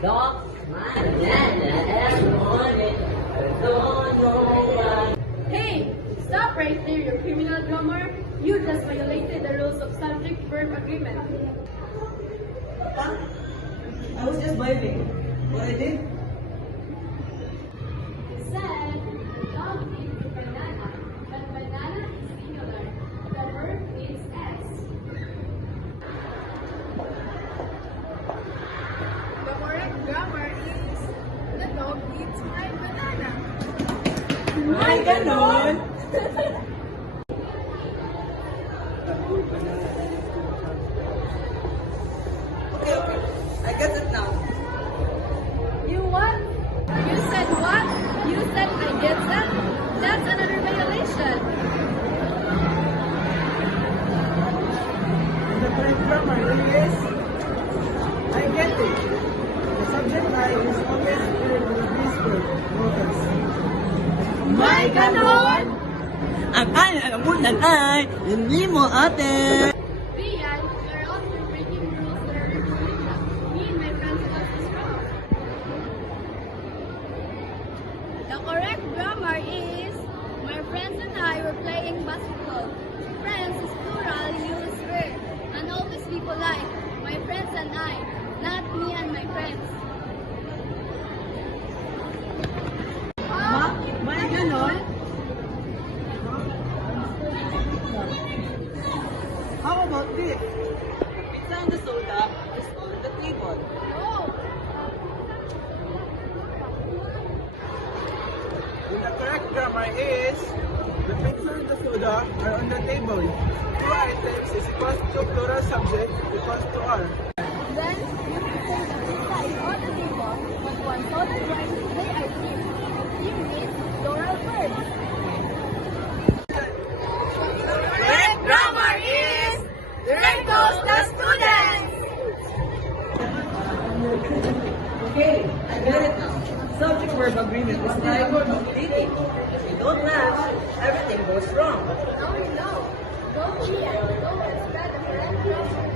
Dog, my banana, every morning. Don't know why. Hey, stop right there, you criminal grammar. You just violated the rules of subject-verb agreement. Huh? I was just vibing. What I did? You said dog eats banana, but banana is singular. The verb is S. The correct grammar is the dog eats my banana. Ay, ganon! Okay. I get it now. You what? You said what? You said I get that? That's another violation. The correct grammar is I get it. The subject line is always paired with this word, notice. My ganon! Ang alam mo na ay, hindi mo ate. Rian, you're out for breaking rules that are regulation. Me and my friends got this wrong. The correct grammar is my friends and I were playing basketball. Friends is plural, use were. And always be polite. My friends and I, not me and my friends. May ganon? How about this? The pizza and the soda is on the table. Oh! The correct grammar is the pizza and the soda are on the table. Two items is equals to plural subject equals to are. Then, you can say the pizza is on the table, but one soda drinks, they are cheap. Cheap means plural verbs. Correct grammar is, there goes the students! Okay, I get it now. Subject verb agreement is like completing. If you don't match, everything goes wrong. Now we know. Go here, go and spread the correct grammar.